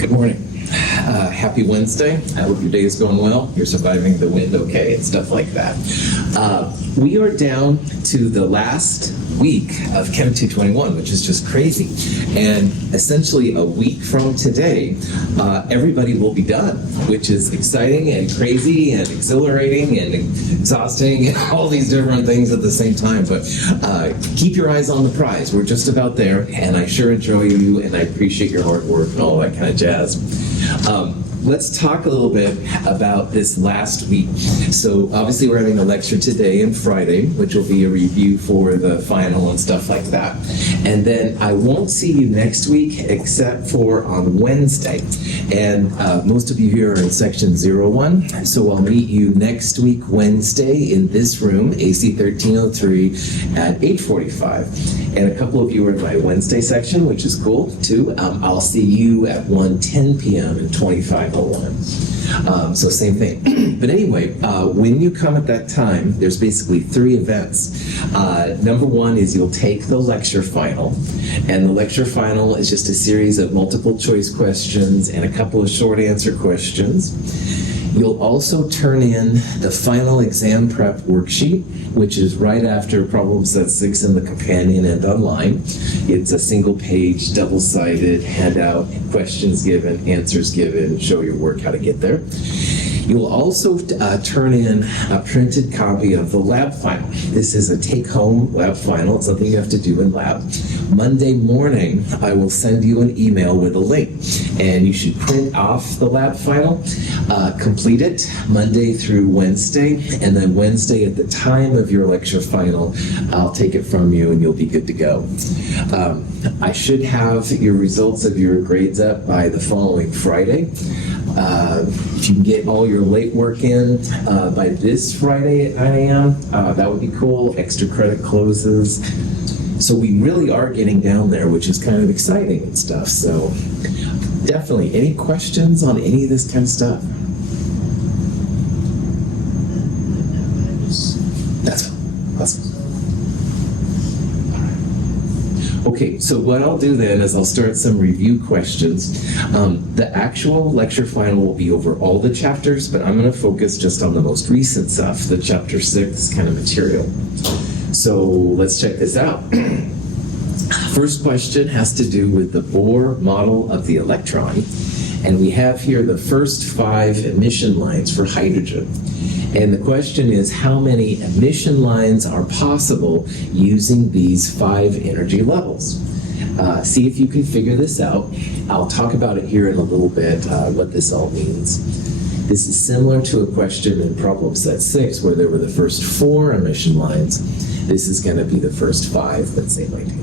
Good morning. Happy Wednesday. I hope your day is going well. You're surviving the wind okay and stuff like that. We are down to the last week of Chem 221, which is just crazy. And essentially a week from today, everybody will be done, which is exciting and crazy and exhilarating and exhausting and all these different things at the same time. But keep your eyes on the prize. We're just about there, and I sure enjoy you, and I appreciate your hard work and all that kind of jazz. Let's talk a little bit about this last week. So obviously we're having a lecture today and Friday, which will be a review for the final and stuff like that. And then I won't see you next week except for on Wednesday. And most of you here are in section 01. So I'll meet you next week, Wednesday, in this room, AC 1303 at 8:45. And a couple of you are in my Wednesday section, which is cool too. I'll see you at 1:10 p.m. and 25:01. So same thing. But anyway, when you come at that time, there's basically 3 events. Number 1 is you'll take the lecture final. And the lecture final is just a series of multiple choice questions and a couple of short answer questions. You'll also turn in the final exam prep worksheet, which is right after problem set 6 in the companion and online. It's a single page, double-sided handout, questions given, answers given, show your work how to get there. You'll also turn in a printed copy of the lab final. This is a take-home lab final. It's something you have to do in lab. Monday morning, I will send you an email with a link, and you should print off the lab final, complete it Monday through Wednesday, and then Wednesday at the time of your lecture final, I'll take it from you and you'll be good to go. I should have your results of your grades up by the following Friday. If you can get all your late work in by this Friday at 9 a.m., that would be cool. Extra credit closes. So we really are getting down there, which is kind of exciting and stuff. So definitely, any questions on any of this kind of stuff? That's awesome. Okay, so what I'll do then is I'll start some review questions. The actual lecture final will be over all the chapters, but I'm going to focus just on the most recent stuff, the chapter 6 kind of material. So let's check this out. First question has to do with the Bohr model of the electron. And we have here the first 5 emission lines for hydrogen. And the question is, how many emission lines are possible using these 5 energy levels? See if you can figure this out. I'll talk about it here in a little bit, what this all means. This is similar to a question in problem set 6 where there were the first 4 emission lines. This is going to be the first 5, but same idea.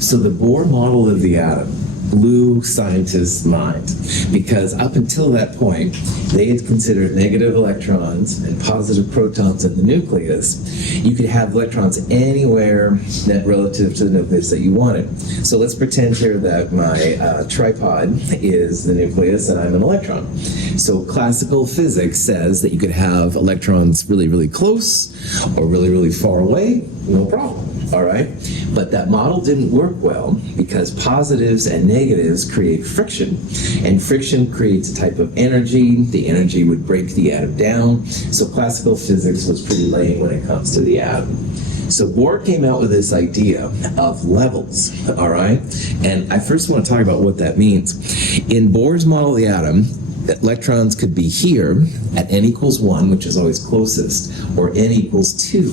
So the Bohr model of the atom blew scientists' mind, because up until that point, they had considered negative electrons and positive protons in the nucleus. You could have electrons anywhere that relative to the nucleus that you wanted. So let's pretend here that my tripod is the nucleus and I'm an electron. So classical physics says that you could have electrons really, really close or really, really far away, no problem. All right? But that model didn't work well because positives and negatives create friction. And friction creates a type of energy. The energy would break the atom down. So classical physics was pretty lame when it comes to the atom. So Bohr came out with this idea of levels, all right? And I first want to talk about what that means. In Bohr's model of the atom, electrons could be here at n equals 1, which is always closest, or n equals 2.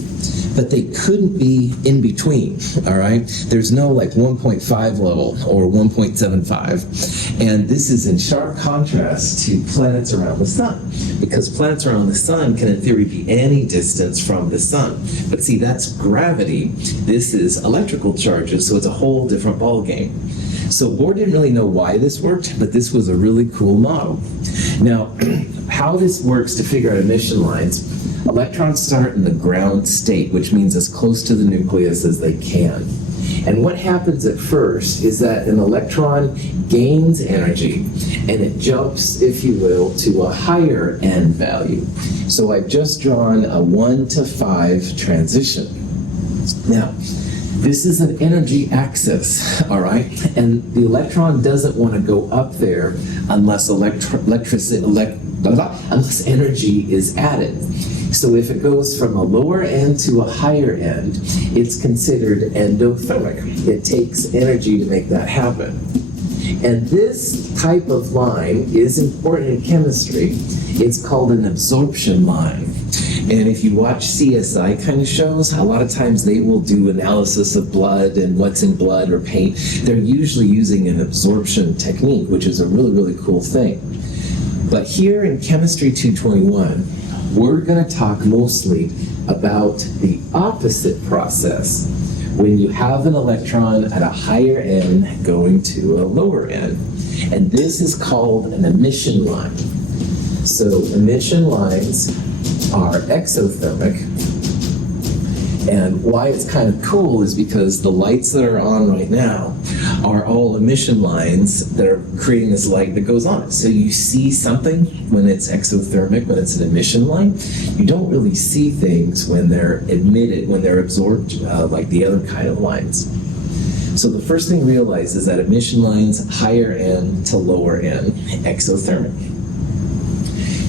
But they couldn't be in between, all right? There's no like 1.5 level or 1.75. And this is in sharp contrast to planets around the sun, because planets around the sun can in theory be any distance from the sun. But see, that's gravity. This is electrical charges, so it's a whole different ballgame. So Bohr didn't really know why this worked, but this was a really cool model. Now, how this works to figure out emission lines, electrons start in the ground state, which means as close to the nucleus as they can. And what happens at first is that an electron gains energy and it jumps, if you will, to a higher n value. So I've just drawn a 1 to 5 transition. Now, this is an energy axis, all right? And the electron doesn't want to go up there unless unless energy is added. So if it goes from a lower end to a higher end, it's considered endothermic. It takes energy to make that happen. And this type of line is important in chemistry. It's called an absorption line. And if you watch CSI kind of shows, a lot of times they will do analysis of blood and what's in blood or paint. They're usually using an absorption technique, which is a really, really cool thing. But here in Chemistry 221, we're going to talk mostly about the opposite process when you have an electron at a higher n going to a lower n. And this is called an emission line. So emission lines are exothermic. And why it's kind of cool is because the lights that are on right now are all emission lines that are creating this light that goes on. So you see something when it's exothermic, when it's an emission line. You don't really see things when they're emitted, when they're absorbed, like the other kind of lines. So the first thing to realize is that emission lines, higher n to lower n, exothermic.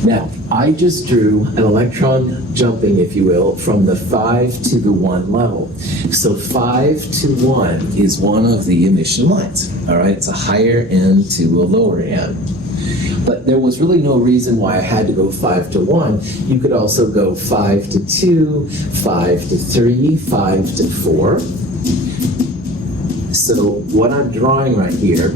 Now, I just drew an electron jumping, if you will, from the 5 to the 1 level. So 5 to 1 is one of the emission lines, all right? It's a higher n to a lower n. But there was really no reason why I had to go 5 to 1. You could also go 5 to 2, 5 to 3, 5 to 4. So what I'm drawing right here,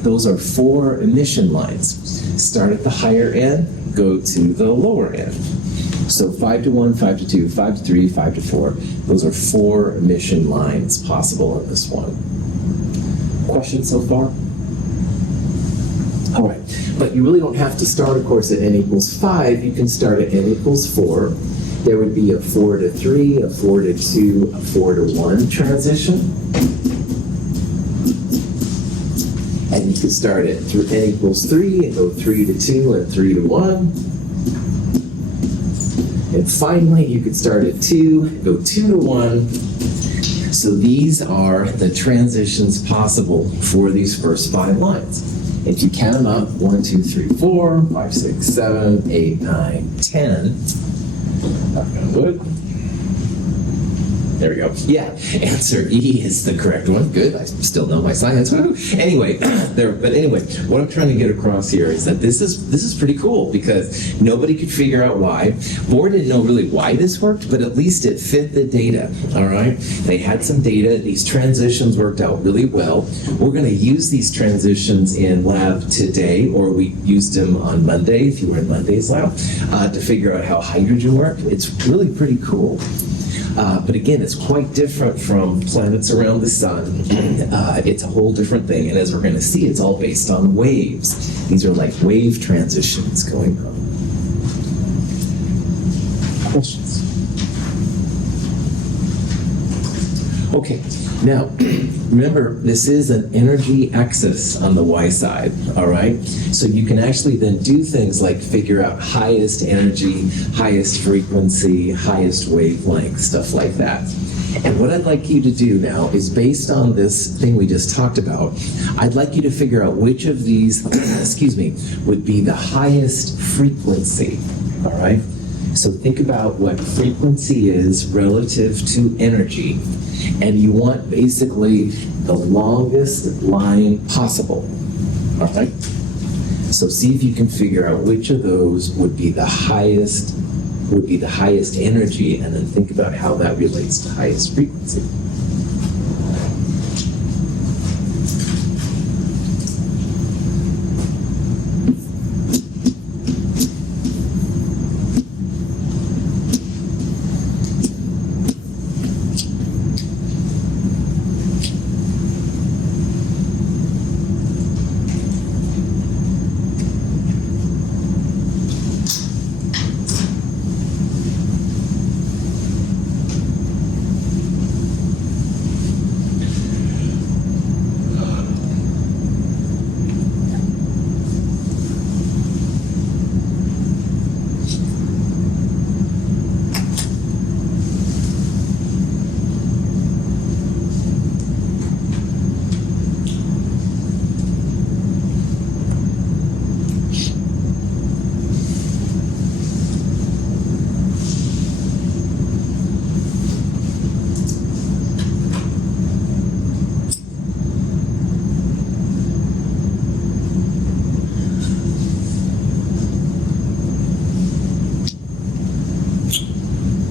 those are 4 emission lines. Start at the higher end, go to the lower end. So 5 to 1, 5 to 2, 5 to 3, 5 to 4. Those are 4 emission lines possible in this one. Questions so far? All right, but you really don't have to start, of course, at n equals 5. You can start at n equals 4. There would be a 4 to 3, a 4 to 2, a 4 to 1 transition. And you could start at n equals 3 and go 3 to 2 and 3 to 1. And finally, you could start at 2 and go 2 to 1. So these are the transitions possible for these first 5 lines. If you count them up, 1, 2, 3, 4, 5, 6, 7, 8, 9, 10. Knock on wood. There we go. Yeah, answer E is the correct one. Good. I still know my science. Woo. Anyway, what I'm trying to get across here is that this is pretty cool because nobody could figure out why. Bohr didn't know really why this worked, but at least it fit the data. All right. They had some data. These transitions worked out really well. We're going to use these transitions in lab today, or we used them on Monday if you were in Monday's lab, to figure out how hydrogen worked. It's really pretty cool. But again, it's quite different from planets around the sun. It's a whole different thing. And as we're going to see, it's all based on waves. These are like wave transitions going on. Questions? Okay, now remember, this is an energy axis on the y side, all right? So you can actually then do things like figure out highest energy, highest frequency, highest wavelength, stuff like that. And what I'd like you to do now is, based on this thing we just talked about, I'd like you to figure out which of these, excuse me, would be the highest frequency, all right? So think about what frequency is relative to energy, and you want basically the longest line possible, all right? So see if you can figure out which of those would be the highest energy, and then think about how that relates to highest frequency.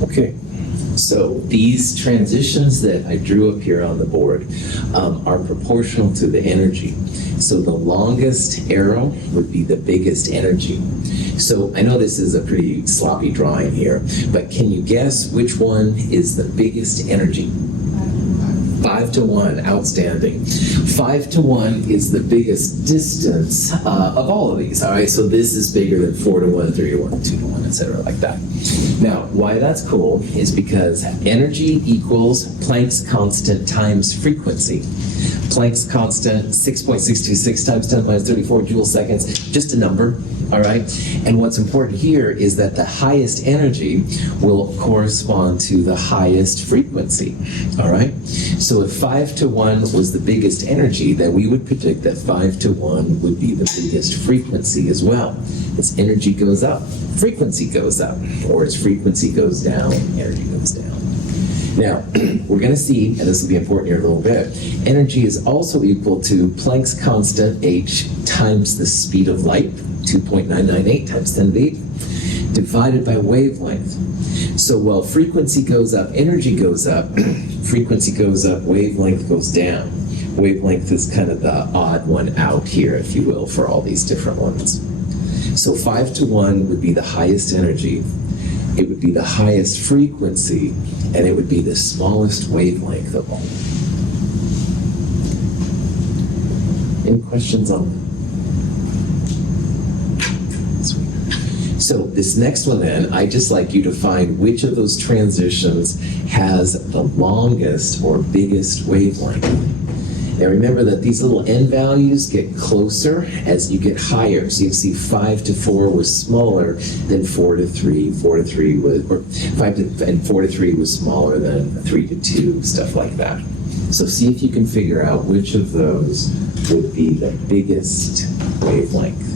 Okay, so these transitions that I drew up here on the board are proportional to the energy. So the longest arrow would be the biggest energy. So I know this is a pretty sloppy drawing here, but can you guess which one is the biggest energy? 5 to 1, outstanding. 5 to 1 is the biggest distance of all of these, all right? So this is bigger than 4 to 1, 3 to 1, 2 to 1, etc., like that. Now, why that's cool is because energy equals Planck's constant times frequency. Planck's constant, 6.626 times 10 minus 34 joule seconds, just a number, all right? And what's important here is that the highest energy will correspond to the highest frequency, all right? So if 5 to 1 was the biggest energy, then we would predict that 5 to 1 would be the biggest frequency as well. As energy goes up, frequency goes up, or as frequency goes down, energy goes down. Now, we're going to see, and this will be important here in a little bit, energy is also equal to Planck's constant, h, times the speed of light, 2.998 times 10 to the 8, divided by wavelength. So while frequency goes up, energy goes up, frequency goes up, wavelength goes down. Wavelength is kind of the odd one out here, if you will, for all these different ones. So 5 to 1 would be the highest energy, it would be the highest frequency, and it would be the smallest wavelength of all. Any questions on that? So this next one then, I'd just like you to find which of those transitions has the longest or biggest wavelength. Now remember that these little n values get closer as you get higher. So you see 5 to 4 was smaller than 4 to 3. 4 to 3 was, or 5 to, and 4 to 3 was smaller than 3 to 2, stuff like that. So see if you can figure out which of those would be the biggest wavelength.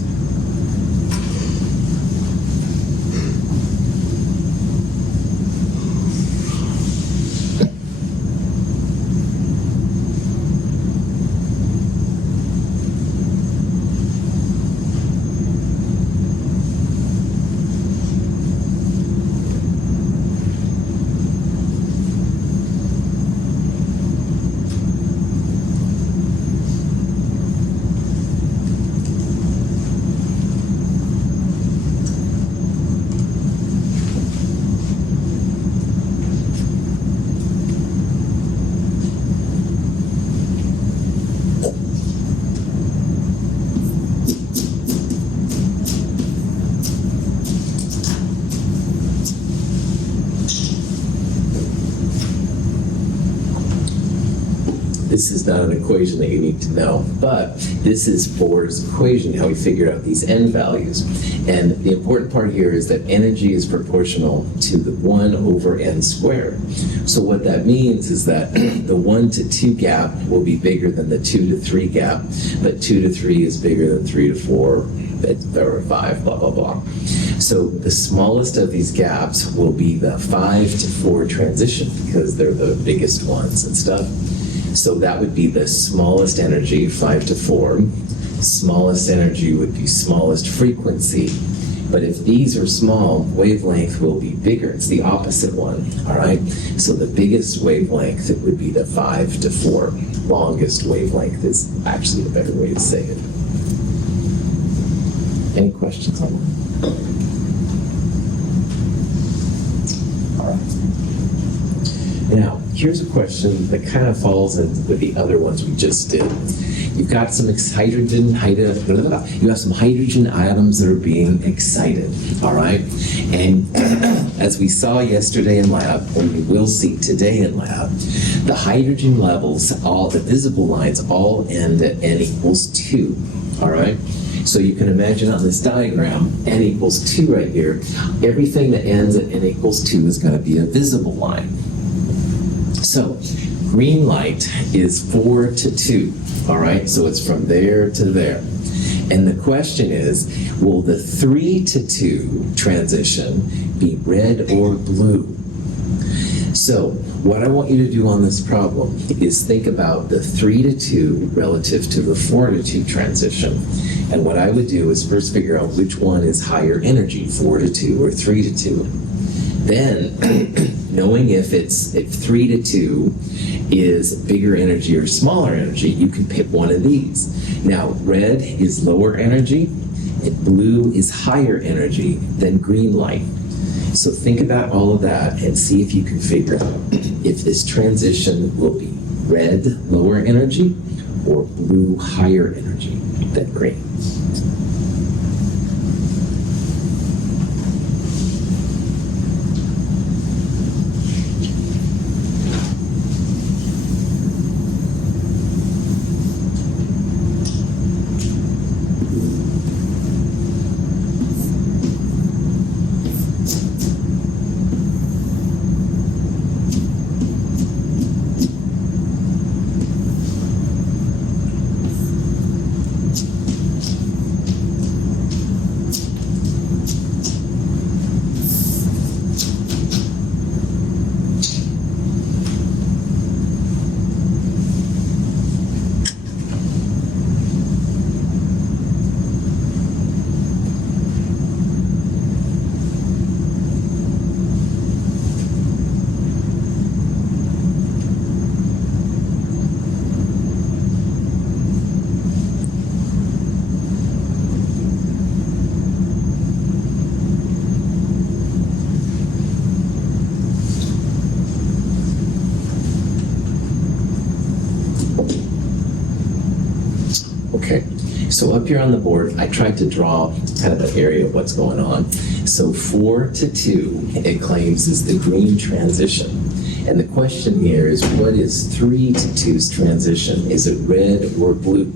This is not an equation that you need to know, but this is Bohr's equation, how he figured out these n values. And the important part here is that energy is proportional to the 1 over n squared. So what that means is that the 1 to 2 gap will be bigger than the 2 to 3 gap, but 2 to 3 is bigger than 3 to 4, or 5, blah, blah, blah. So the smallest of these gaps will be the 5 to 4 transition because they're the biggest ones and stuff. So that would be the smallest energy, 5 to 4. Smallest energy would be smallest frequency. But if these are small, wavelength will be bigger. It's the opposite one, all right? So the biggest wavelength, it would be the 5 to 4. Longest wavelength is actually a better way to say it. Any questions on that? All right. Now, here's a question that kind of falls in with the other ones we just did. You've got some you have some hydrogen atoms that are being excited, all right? And as we saw yesterday in lab, and we will see today in lab, the hydrogen levels, all the visible lines, all end at n equals 2, all right? So you can imagine on this diagram, n equals 2 right here, everything that ends at n equals 2 is going to be a visible line. So green light is 4 to 2, all right? So it's from there to there. And the question is, will the 3 to 2 transition be red or blue? So what I want you to do on this problem is think about the 3 to 2 relative to the 4 to 2 transition. And what I would do is first figure out which one is higher energy, 4 to 2 or 3 to 2. Then, knowing if 3 to 2 is bigger energy or smaller energy, you can pick one of these. Now, red is lower energy, and blue is higher energy than green light. So think about all of that and see if you can figure out if this transition will be red, lower energy, or blue, higher energy than green. Okay, so up here on the board, I tried to draw kind of an area of what's going on. So 4 to 2, it claims, is the green transition. And the question here is, what is 3 to 2's transition? Is it red or blue?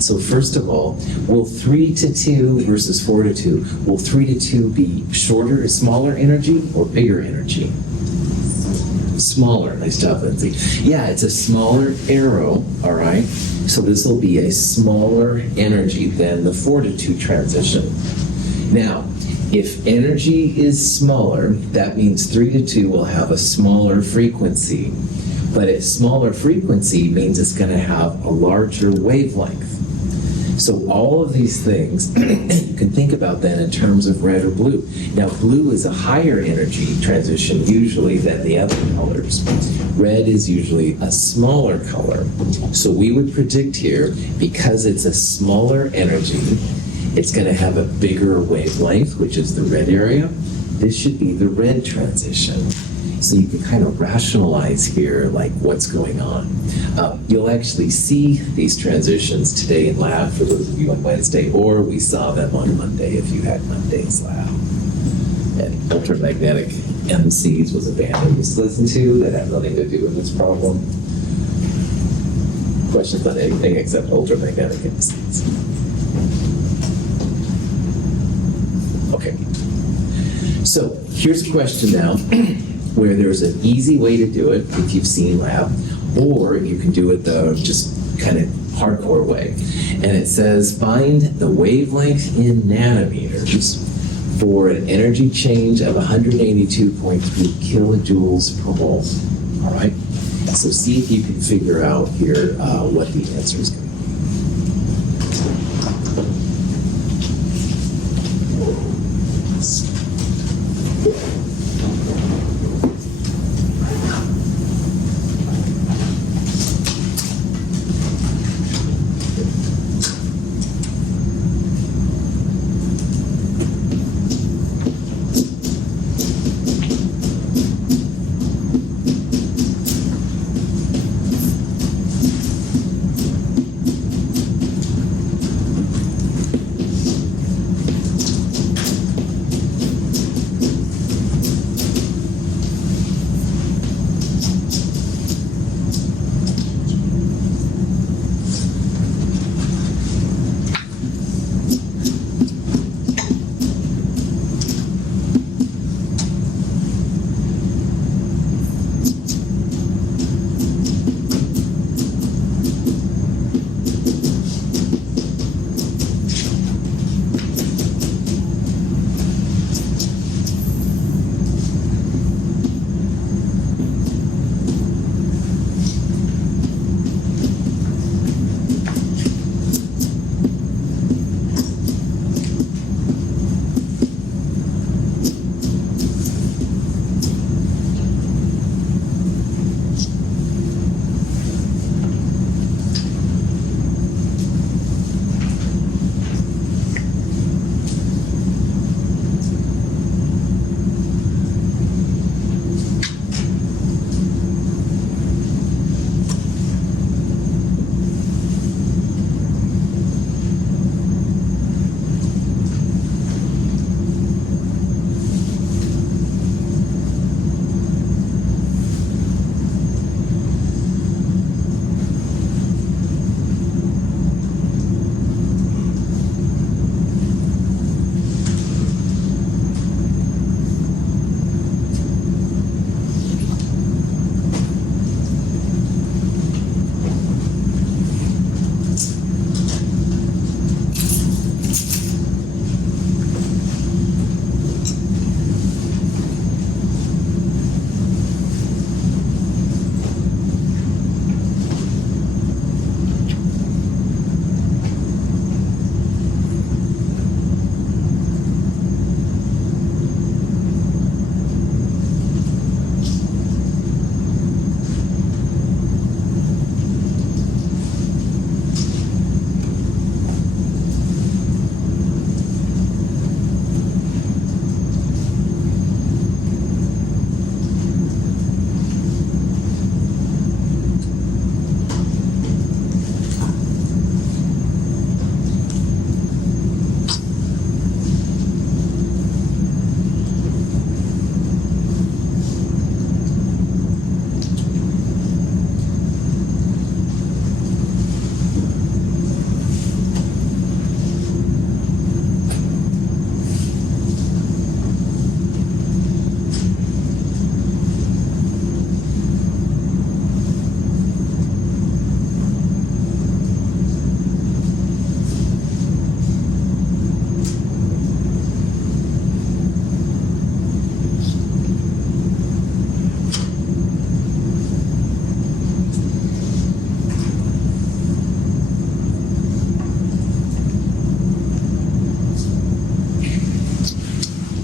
So first of all, will 3 to 2 versus 4 to 2, will 3 to 2 be shorter, smaller energy, or bigger energy? Smaller. Nice job, Lindsay. Yeah, it's a smaller arrow, all right? So this will be a smaller energy than the 4 to 2 transition. Now, if energy is smaller, that means 3 to 2 will have a smaller frequency. But a smaller frequency means it's going to have a larger wavelength. So all of these things you can think about then in terms of red or blue. Now blue is a higher energy transition usually than the other colors. Red is usually a smaller color. So we would predict here, because it's a smaller energy, it's going to have a bigger wavelength, which is the red area. This should be the red transition. So you can kind of rationalize here, like what's going on. You'll actually see these transitions today in lab for those of you on Wednesday, or we saw them on Monday if you had Monday's lab. And ultramagnetic MCs was a band I used to listen to that had nothing to do with this problem. questions on anything except ultramagnetic incidence. Okay. So here's a question now where there's an easy way to do it if you've seen lab, or you can do it the just kind of hardcore way. And it says find the wavelength in nanometers for an energy change of 182.3 kilojoules per mole. All right? So see if you can figure out here what the answer is going to be.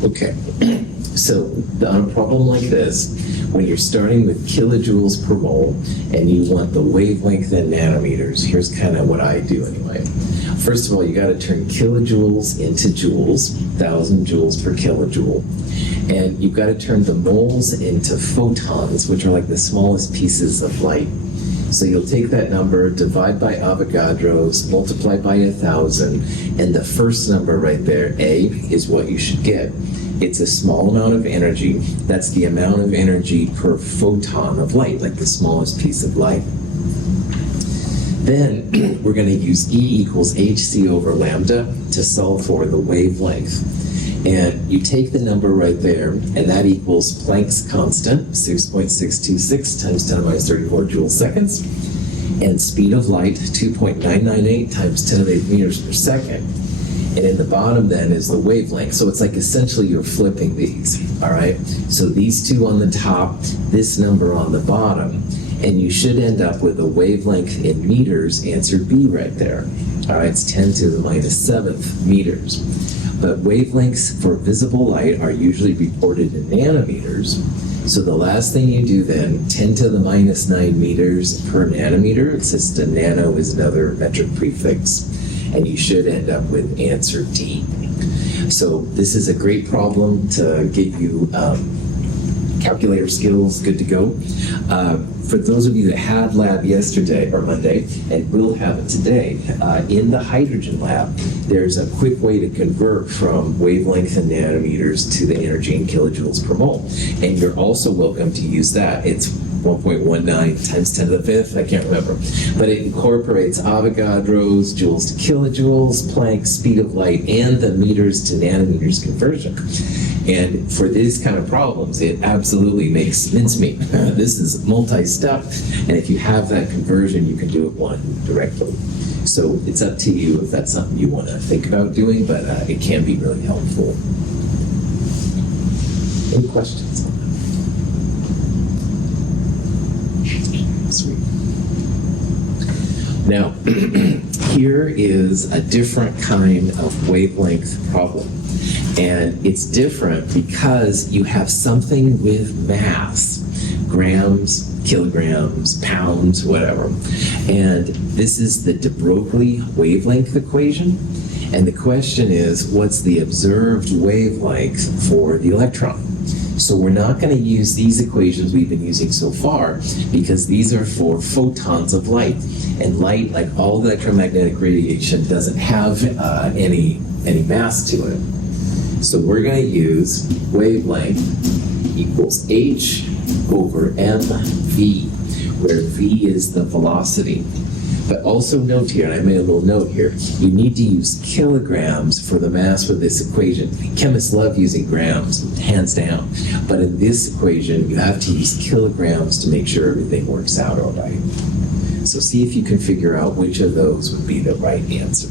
Okay, so on a problem like this, when you're starting with kilojoules per mole and you want the wavelength in nanometers, here's kind of what I do anyway. First of all, you got to turn kilojoules into joules, 1,000 joules per kilojoule. And you've got to turn the moles into photons, which are like the smallest pieces of light. So you'll take that number, divide by Avogadro's, multiply by 1,000, and the first number right there, A, is what you should get. It's a small amount of energy. That's the amount of energy per photon of light, like the smallest piece of light. Then we're going to use E equals hc over lambda to solve for the wavelength. And you take the number right there, and that equals Planck's constant, 6.626 times 10 to the minus 34 joule seconds, and speed of light, 2.998 times 10 to the 8 meters per second. And in the bottom then is the wavelength. So it's like essentially you're flipping these, all right? So these two on the top, this number on the bottom, and you should end up with a wavelength in meters, answer B right there. All right, it's 10 to the minus 7th meters. But wavelengths for visible light are usually reported in nanometers. So the last thing you do then, 10 to the minus 9 meters per nanometer, since the nano is another metric prefix, and you should end up with answer D. So this is a great problem to get you calculator skills good to go. For those of you that had lab yesterday or Monday and will have it today, in the hydrogen lab, there's a quick way to convert from wavelength in nanometers to the energy in kilojoules per mole. And you're also welcome to use that. It's 1.19 times 10 to the 5th, I can't remember. But it incorporates Avogadro's, joules to kilojoules, Planck's speed of light, and the meters to nanometers conversion. And for these kind of problems, it absolutely makes mincemeat. This is multi-step, and if you have that conversion, you can do it one directly. So it's up to you if that's something you want to think about doing, but it can be really helpful. Any questions? Sweet. Now, here is a different kind of wavelength problem. And it's different because you have something with mass, grams, kilograms, pounds, whatever. And this is the de Broglie wavelength equation. And the question is, what's the observed wavelength for the electron? So we're not going to use these equations we've been using so far because these are for photons of light. And light, like all electromagnetic radiation, doesn't have any mass to it. So we're going to use wavelength equals h over mv, where v is the velocity. But also note here, and I made a little note here, you need to use kilograms for the mass for this equation. Chemists love using grams, hands down. But in this equation, you have to use kilograms to make sure everything works out all right. So see if you can figure out which of those would be the right answer.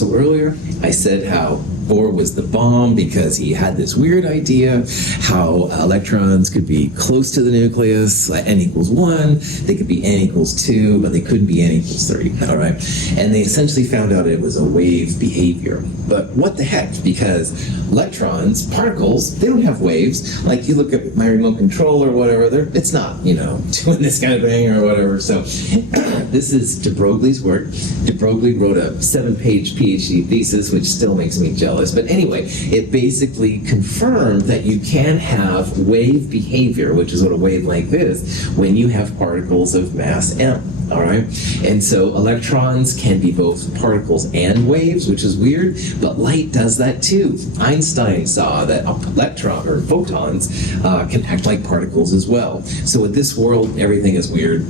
So earlier I said how Bohr was the bomb because he had this weird idea how electrons could be close to the nucleus, like n equals 1, they could be n equals 2, but they couldn't be n equals 3, all right? And they essentially found out it was a wave behavior. But what the heck? Because electrons, particles, they don't have waves. Like you look at my remote control or whatever, it's not, doing this kind of thing or whatever. So this is de Broglie's work. De Broglie wrote a 7-page PhD thesis, which still makes me jealous. But anyway, it basically confirmed that you can have wave behavior, which is what a wavelength is, when you have particles of mass m. All right, and so electrons can be both particles and waves, which is weird, but light does that too. Einstein saw that electrons or photons can act like particles as well. So in this world, everything is weird.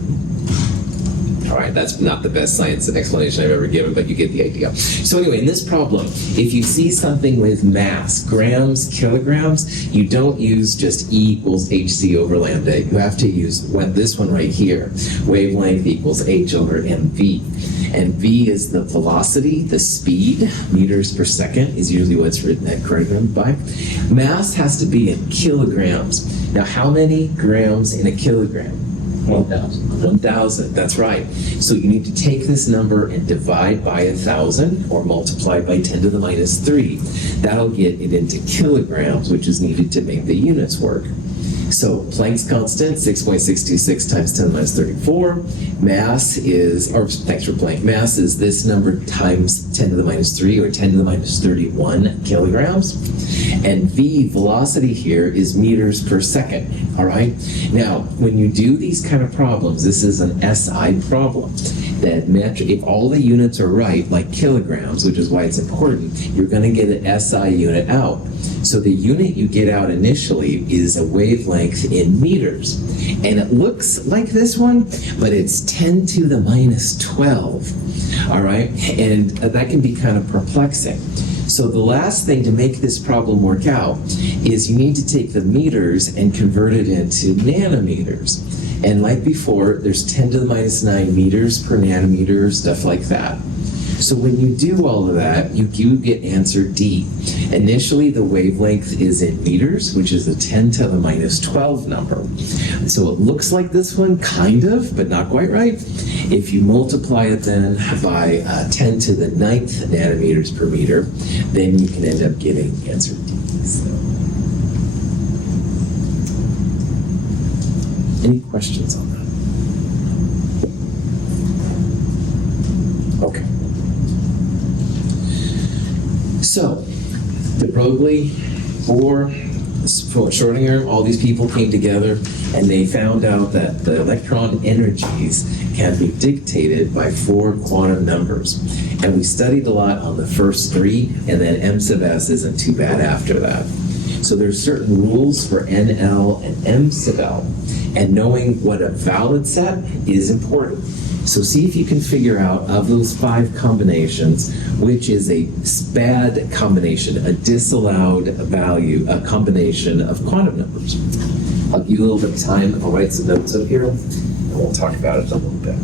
All right, that's not the best science explanation I've ever given, but you get the idea. So anyway, in this problem, if you see something with mass, grams, kilograms, you don't use just E equals hc over lambda. You have to use this one right here. Wavelength equals h over mv. And v is the velocity, the speed, meters per second is usually what's written at gram by. Mass has to be in kilograms. Now, how many grams in a kilogram? 1,000. 1,000, that's right. So you need to take this number and divide by 1,000 or multiply by 10 to the minus 3. That'll get it into kilograms, which is needed to make the units work. So Planck's constant, 6.626 times 10 to the minus 34. Mass is, or thanks for Planck, mass is this number times 10 to the minus 3 or 10 to the minus 31 kilograms. And V, velocity here, is meters per second, all right? Now, when you do these kind of problems, this is an SI problem. That if all the units are right, like kilograms, which is why it's important, you're going to get an SI unit out. So the unit you get out initially is a wavelength in meters. And it looks like this one, but it's 10 to the minus 12, all right? And that can be kind of perplexing. So the last thing to make this problem work out is you need to take the meters and convert it into nanometers. And like before, there's 10 to the minus 9 meters per nanometer, stuff like that. So when you do all of that, you do get answer D. Initially, the wavelength is in meters, which is a 10 to the minus 12 number. So it looks like this one, kind of, but not quite right. If you multiply it then by 10 to the 9th nanometers per meter, then you can end up getting answer D. So. Any questions on that? Okay. So, de Broglie, Bohr, Schrödinger, all these people came together and they found out that the electron energies can be dictated by 4 quantum numbers. And we studied a lot on the first 3, and then m sub s isn't too bad after that. So there's certain rules for NL and m sub l, and knowing what a valid set is important. So see if you can figure out, of those 5 combinations, which is a bad combination, a disallowed value, a combination of quantum numbers. I'll give you a little bit of time. I'll write some notes up here, and we'll talk about it a little bit.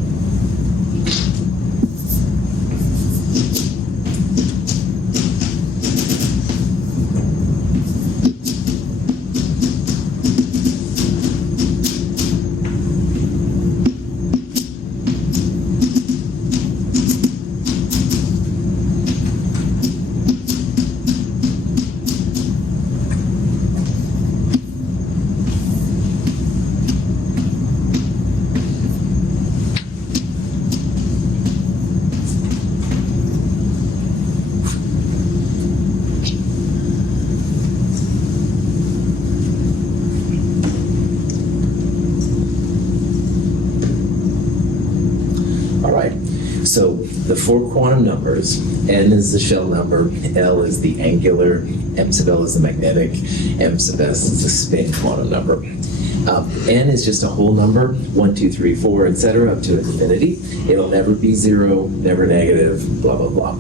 So the 4 quantum numbers, n is the shell number, L is the angular, m sub l is the magnetic, m sub s is the spin quantum number. N is just a whole number, 1, 2, 3, 4, etc., up to infinity. It'll never be 0, never negative, blah, blah, blah.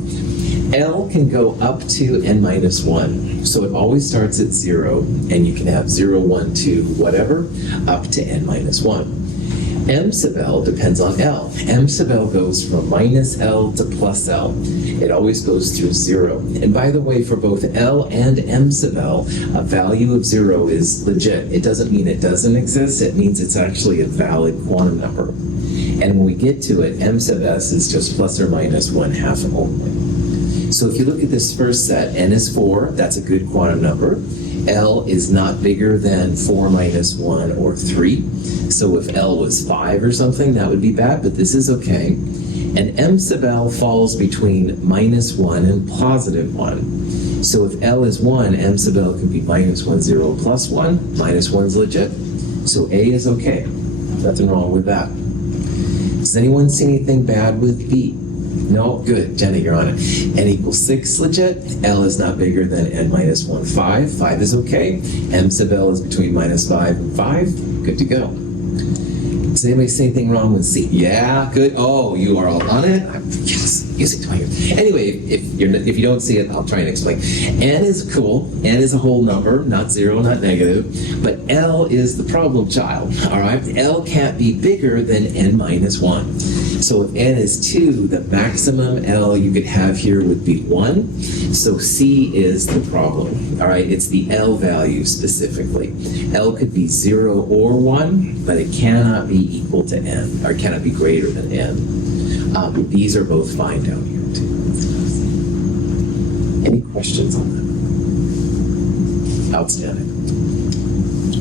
L can go up to n minus 1, so it always starts at 0, and you can have 0, 1, 2, whatever, up to n minus 1. M sub L depends on L. M sub L goes from minus L to plus L. It always goes through 0. And by the way, for both L and M sub L, a value of 0 is legit. It doesn't mean it doesn't exist. It means it's actually a valid quantum number. And when we get to it, M sub S is just plus or minus 1/2 only. So if you look at this first set, N is 4. That's a good quantum number. L is not bigger than 4 minus 1 or 3. So if L was 5 or something, that would be bad, but this is okay. And M sub L falls between minus 1 and positive 1. So if L is 1, M sub L can be minus 1, 0, plus 1. Minus 1 is legit. So A is okay. Nothing wrong with that. Does anyone see anything bad with B? No? Good. Jenny, you're on it. N equals 6, legit. L is not bigger than N minus 1, 5. 5 is okay. M sub L is between minus 5 and 5. Good to go. Does anybody see anything wrong with C? Yeah, good. Oh, you are all on it? Yes, using 20. Anyway, if you don't see it, I'll try and explain. N is cool. N is a whole number, not 0, not negative. But L is the problem child, all right? L can't be bigger than N minus 1. So if N is 2, the maximum L you could have here would be 1. So C is the problem, all right? It's the L value specifically. L could be 0 or 1, but it cannot be equal to N, or cannot be greater than N. These are both fine down here too. Any questions on that? Outstanding.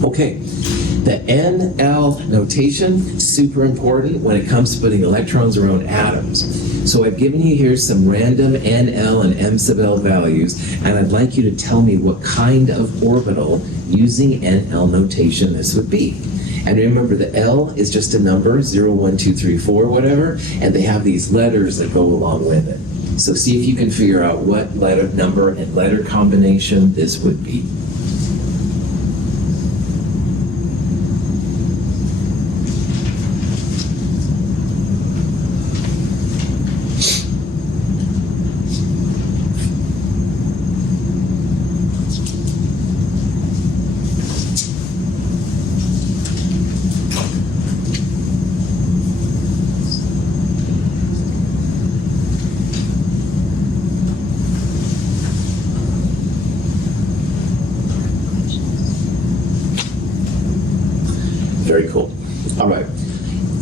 Okay. The NL notation, super important when it comes to putting electrons around atoms. So I've given you here some random NL and M sub L values, and I'd like you to tell me what kind of orbital using NL notation this would be. And remember, the L is just a number, 0, 1, 2, 3, 4, whatever, and they have these letters that go along with it. So see if you can figure out what letter, number, and letter combination this would be. Very cool. All right.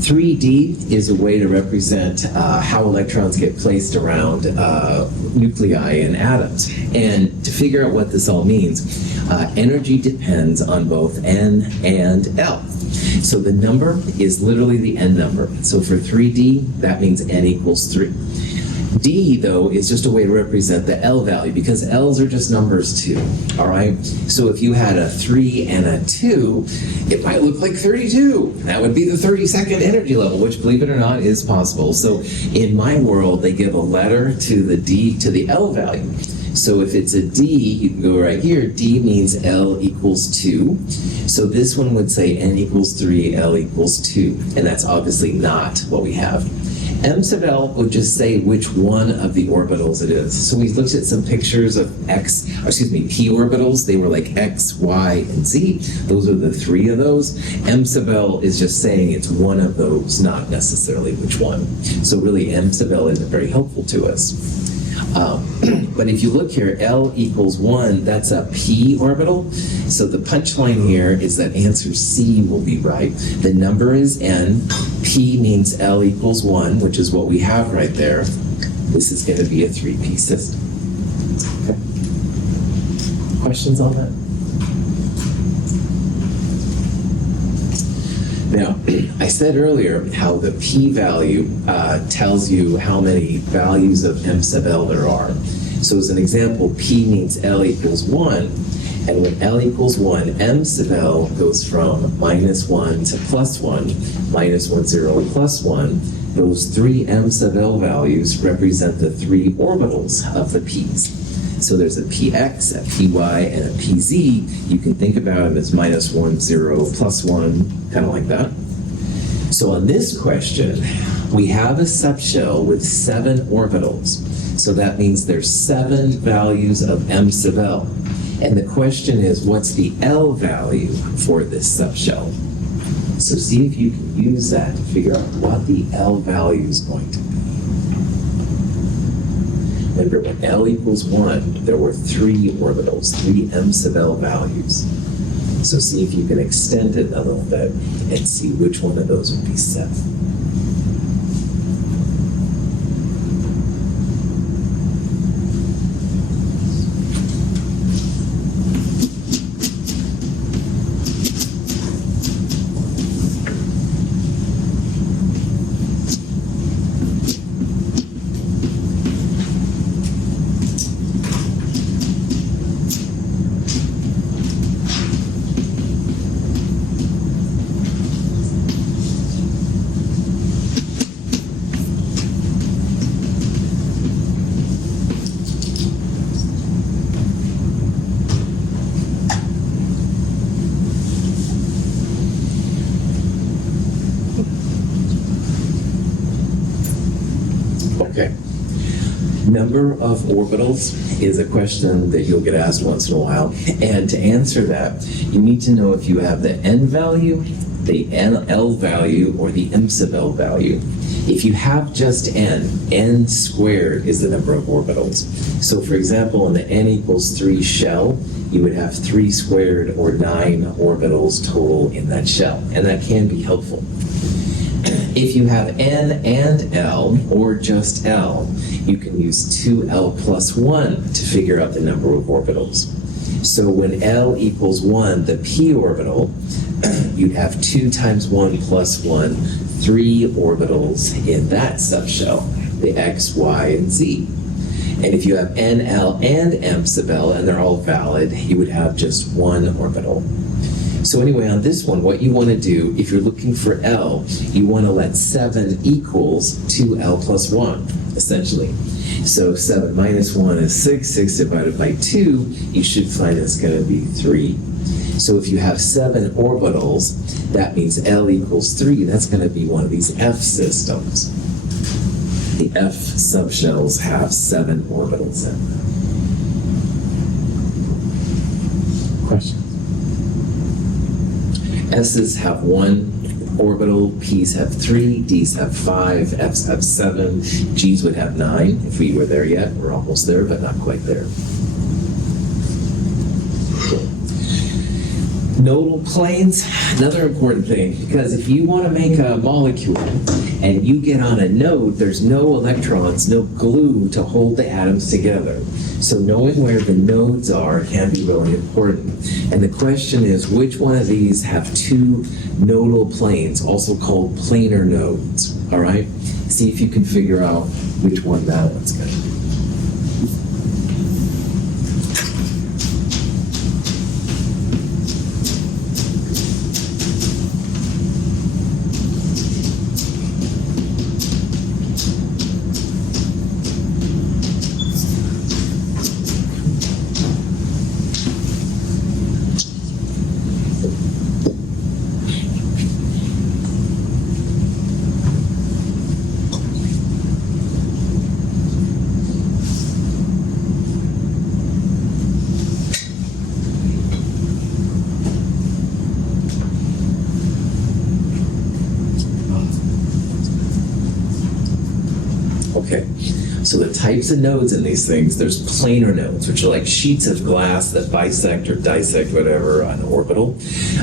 3D is a way to represent how electrons get placed around nuclei in atoms. And to figure out what this all means, energy depends on both N and L. So the number is literally the N number. So for 3D, that means N equals 3. D, though, is just a way to represent the L value, because L's are just numbers too, all right? So if you had a 3 and a 2, it might look like 32. That would be the 32nd energy level, which, believe it or not, is possible. So in my world, they give a letter to the D to the L value. So if it's a D, you can go right here. D means L equals 2. So this one would say N equals 3, L equals 2. And that's obviously not what we have. M sub L would just say which one of the orbitals it is. So we looked at some pictures of p orbitals. They were like X, Y, and Z. Those are the 3 of those. M sub L is just saying it's one of those, not necessarily which one. So really, M sub L isn't very helpful to us. But if you look here, L equals 1, that's a p orbital. So the punchline here is that answer C will be right. The number is N. P means L equals 1, which is what we have right there. This is going to be a 3p system. Okay. Questions on that? Now, I said earlier how the p-value tells you how many values of M sub L there are. So as an example, p means L equals 1, and when L equals 1, M sub L goes from minus 1 to plus 1, minus 1, 0, plus 1. Those 3 M sub L values represent the 3 orbitals of the p's. So there's a px, a py, and a pz. You can think about them as minus 1, 0, plus 1, kind of like that. So on this question, we have a subshell with 7 orbitals. So that means there's 7 values of M sub L. And the question is, what's the L value for this subshell? So see if you can use that to figure out what the L value is going to be. Remember, when L equals 1, there were 3 orbitals, 3 m sub L values. So see if you can extend it a little bit and see which one of those would be 7. Okay. Number of orbitals is a question that you'll get asked once in a while. And to answer that, you need to know if you have the n value, the L value, or the m sub L value. If you have just n squared is the number of orbitals. So for example, in the n equals 3 shell, you would have 3 squared or 9 orbitals total in that shell. And that can be helpful. If you have n and L, or just L, you can use 2L plus 1 to figure out the number of orbitals. So when L equals 1, the p orbital, you'd have 2 times 1 plus 1, 3 orbitals in that subshell, the x, y, and z. And if you have n, L, and m sub L, and they're all valid, you would have just 1 orbital. So anyway, on this one, what you want to do, if you're looking for L, you want to let 7 equals 2L plus 1, essentially. So 7 minus 1 is 6. 6 divided by 2, you should find it's going to be 3. So if you have 7 orbitals, that means L equals 3. That's going to be one of these F systems. The F subshells have 7 orbitals in them. Questions? S's have 1 orbital, P's have 3, D's have 5, F's have 7, G's would have 9 if we were there yet. We're almost there, but not quite there. Nodal planes, another important thing, because if you want to make a molecule and you get on a node, there's no electrons, no glue to hold the atoms together. So knowing where the nodes are can be really important. And the question is, which one of these have 2 nodal planes, also called planar nodes? All right? See if you can figure out which one that one's going to be. Okay, so the types of nodes in these things, there's planar nodes, which are like sheets of glass that bisect or dissect whatever an orbital,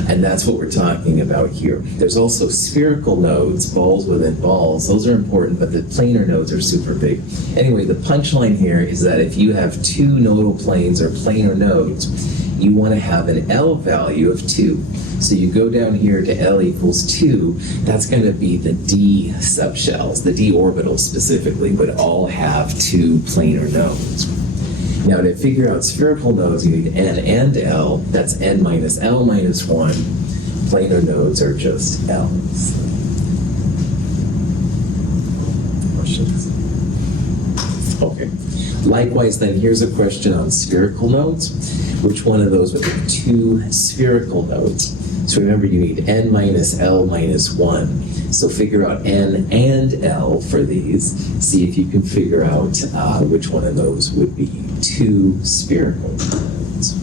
and that's what we're talking about here. There's also spherical nodes, balls within balls. Those are important, but the planar nodes are super big. Anyway, the punchline here is that if you have 2 nodal planes or planar nodes, you want to have an L value of 2. So you go down here to L equals 2, that's going to be the D subshells, the D orbitals specifically, would all have 2 planar nodes. Now to figure out spherical nodes, you need N and L, that's N minus L minus 1. Planar nodes are just L's. Questions? Okay. Likewise, then, here's a question on spherical nodes. Which one of those would be 2 spherical nodes? So remember, you need N minus L minus 1. So figure out N and L for these. See if you can figure out which one of those would be 2 spherical nodes.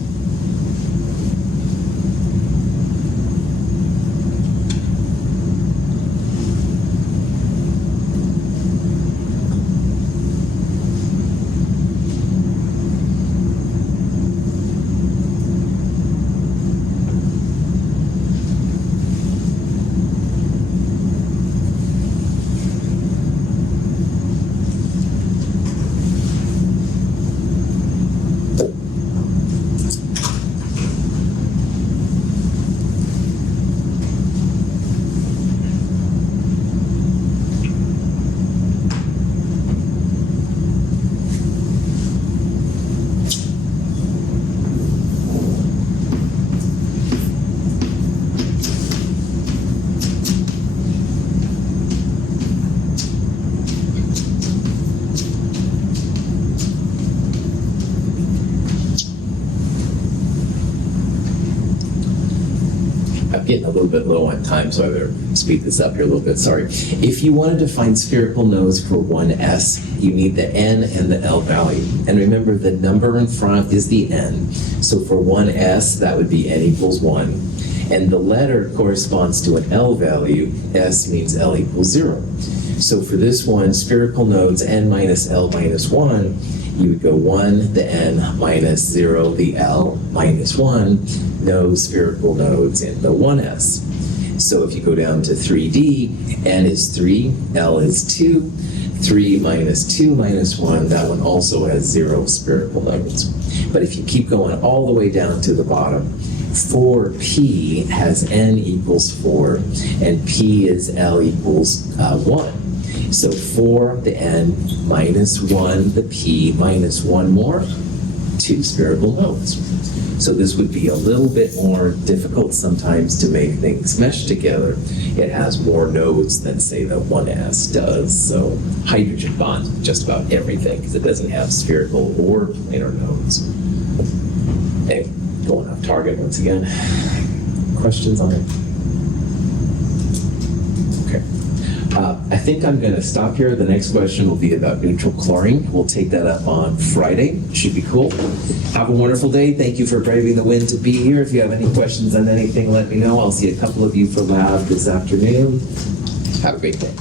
I'm getting a little bit low on time, so I better speed this up here a little bit. Sorry. If you wanted to find spherical nodes for 1s, you need the n and the l value. And remember, the number in front is the n. So for 1s, that would be n equals 1. And the letter corresponds to an L value. S means L equals 0. So for this one, spherical nodes n minus L minus 1, you would go 1, the n, minus 0, the L, minus 1, no spherical nodes in the 1s. So if you go down to 3D, n is 3, L is 2, 3 minus 2 minus 1, that one also has 0 spherical nodes. But if you keep going all the way down to the bottom, 4p has n equals 4, and p is L equals 1. So 4, the n, minus 1, the p, minus 1 more, 2 spherical nodes. So this would be a little bit more difficult sometimes to make things mesh together. It has more nodes than, say, the 1s does. So hydrogen bonds with just about everything because it doesn't have spherical or planar nodes. Anyway, going off target once again. Questions on it? Okay. I think I'm going to stop here. The next question will be about neutral chlorine. We'll take that up on Friday. Should be cool. Have a wonderful day. Thank you for braving the wind to be here. If you have any questions on anything, let me know. I'll see a couple of you for lab this afternoon. Have a great day.